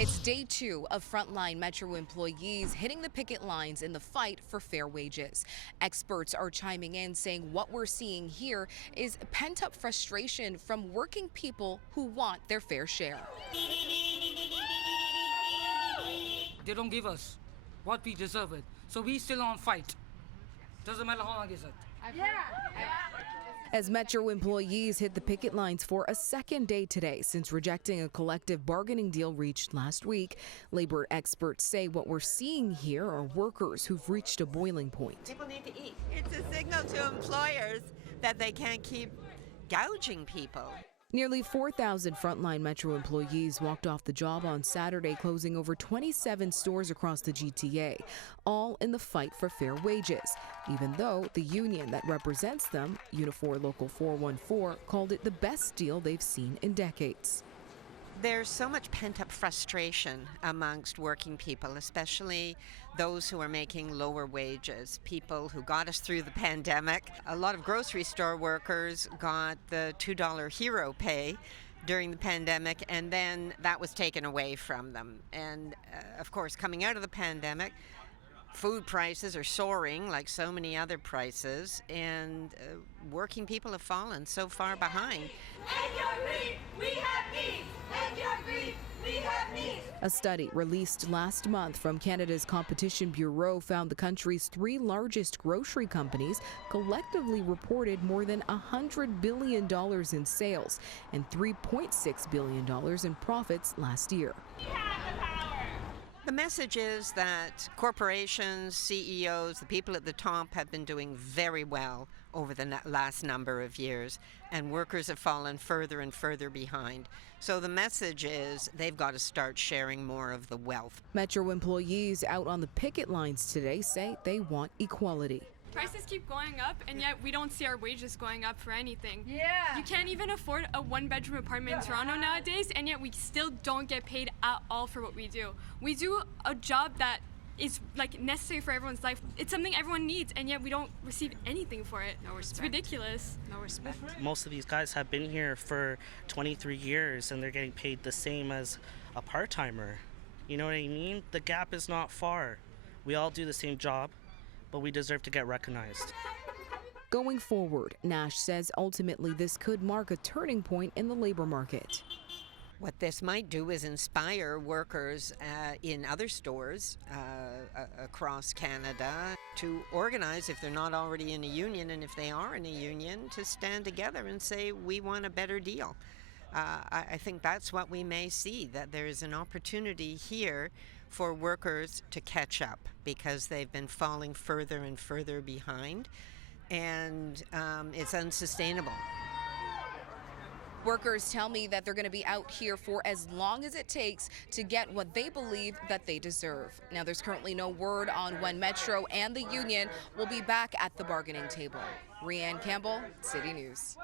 It's day 2 of frontline Metro employees hitting the picket lines in the fight for fair wages. Experts are chiming in saying what we're seeing here is pent-up frustration from working people who want their fair share. They don't give us what we deserve it, so we still on fight. Doesn't matter how long is it. As Metro employees hit the picket lines for a second day today since rejecting a collective bargaining deal reached last week, labor experts say what we're seeing here are workers who've reached a boiling point. People need to eat. It's a signal to employers that they can't keep gouging people. Nearly 4,000 frontline Metro employees walked off the job on Saturday, closing over 27 stores across the GTA, all in the fight for fair wages, even though the union that represents them, Unifor Local 414, called it the best deal they've seen in decades. There's so much pent-up frustration amongst working people, especially those who are making lower wages, people who got us through the pandemic. A lot of grocery store workers got the $2 hero pay during the pandemic, and then that was taken away from them. And of course, coming out of the pandemic, food prices are soaring like so many other prices, and working people have fallen so far behind. A study released last month from Canada's Competition Bureau found the country's 3 largest grocery companies collectively reported more than $100 billion in sales and $3.6 billion in profits last year. The message is that corporations, CEOs, the people at the top have been doing very well over the last number of years, and workers have fallen further and further behind. So the message is they've got to start sharing more of the wealth. Metro employees out on the picket lines today say they want equality. Prices keep going up, and yet we don't see our wages going up for anything. Yeah. You can't even afford a 1-bedroom apartment in Toronto nowadays, and yet we still don't get paid at all for what we do. We do a job that is like necessary for everyone's life. It's something everyone needs, and yet we don't receive anything for it. No respect. It's ridiculous. No respect. Most of these guys have been here for 23 years, and they're getting paid the same as a part-timer. You know what I mean? The gap is not far. We all do the same job, but we deserve to get recognized. Going forward, Nash says ultimately this could mark a turning point in the labor market. What this might do is inspire workers in other stores across Canada to organize if they're not already in a union, and if they are in a union, to stand together and say, we want a better deal. I think that's what we may see, that there is an opportunity here for workers to catch up because they've been falling further and further behind, and it's unsustainable. Workers tell me that they're going to be out here for as long as it takes to get what they believe that they deserve. Now, there's currently no word on when Metro and the union will be back at the bargaining table. Rianne Campbell, City News.